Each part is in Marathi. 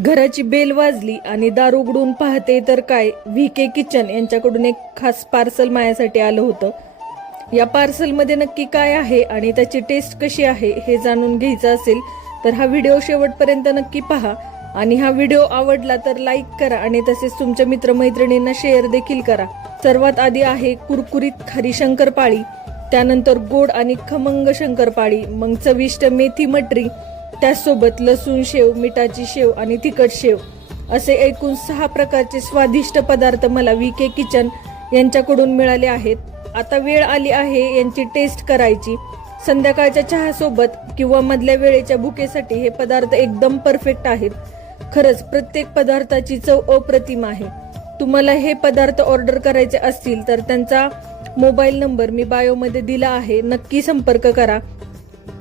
घराची बेल वाजली आणि दार उघडून पाहते तर काय, VK किचन यांच्याकडून एक खास पार्सल माझ्यासाठी आलं होतं. या पार्सलमध्ये नक्की काय आहे आणि त्याची टेस्ट कशी आहे हे जाणून घ्यायचं असेल तर हा व्हिडिओ शेवटपर्यंत नक्की पहा. आणि हा व्हिडिओ आवडला तर लाईक करा आणि तसेच तुमच्या मित्रमैत्रिणींना शेअर देखील करा. सर्वात आधी आहे कुरकुरीत खारी शंकरपाळी, त्यानंतर गोड आणि खमंग शंकरपाळी, मग चविष्ट मेथी मटरी, त्याचसोबत लसूण शेव, मिठाची शेव आणि तिखट शेव, असे एकूण 6 प्रकारचे स्वादिष्ट पदार्थ मला VK किचन यांच्याकडून मिळाले आहेत. आता वेळ आली आहे यांची टेस्ट करायची. संध्याकाळच्या चहासोबत किंवा मधल्या वेळेच्या भुकेसाठी हे पदार्थ एकदम परफेक्ट आहेत. खरंच प्रत्येक पदार्थाची चव अप्रतिम आहे. तुम्हाला हे पदार्थ ऑर्डर करायचे असतील तर त्यांचा मोबाईल नंबर मी बायोमध्ये दिला आहे, नक्की संपर्क करा.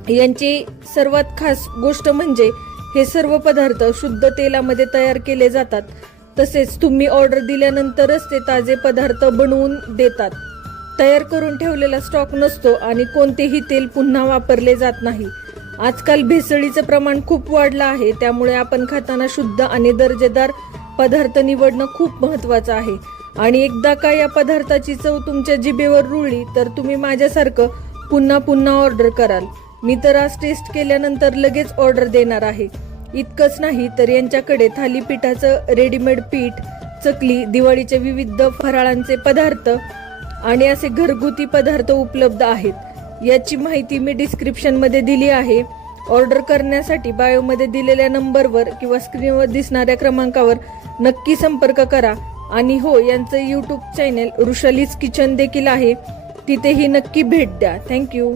यांची सर्वात खास गोष्ट म्हणजे हे सर्व पदार्थ शुद्ध तेलामध्ये तयार केले जातात. तसेच तुम्ही ऑर्डर दिल्यानंतरच ते ताजे पदार्थ बनवून देतात. तयार करून ठेवलेला स्टॉक नसतो आणि कोणतेही तेल पुन्हा वापरले जात नाही. आजकाल भेसळीचं प्रमाण खूप वाढलं आहे, त्यामुळे आपण खाताना शुद्ध आणि दर्जेदार पदार्थ निवडणं खूप महत्त्वाचं आहे. आणि एकदा का या पदार्थाची चव तुमच्या जिभेवर रुळली तर तुम्ही माझ्यासारखं पुन्हा पुन्हा ऑर्डर कराल. मी तर आज टेस्ट केल्यानंतर लगेच ऑर्डर देणार आहे. इतकंच नाही तर यांच्याकडे थालीपीठाचं रेडीमेड पीठ, चकली, दिवाळीचे विविध फराळांचे पदार्थ आणि असे घरगुती पदार्थ उपलब्ध आहेत. याची माहिती मी डिस्क्रिप्शनमध्ये दिली आहे. ऑर्डर करण्यासाठी बायोमध्ये दिलेल्या नंबरवर किंवा स्क्रीनवर दिसणाऱ्या क्रमांकावर नक्की संपर्क करा. आणि हो, यांचं YouTube चॅनल वृषालीज किचन देखील आहे, तिथेही नक्की भेट द्या. थँक्यू.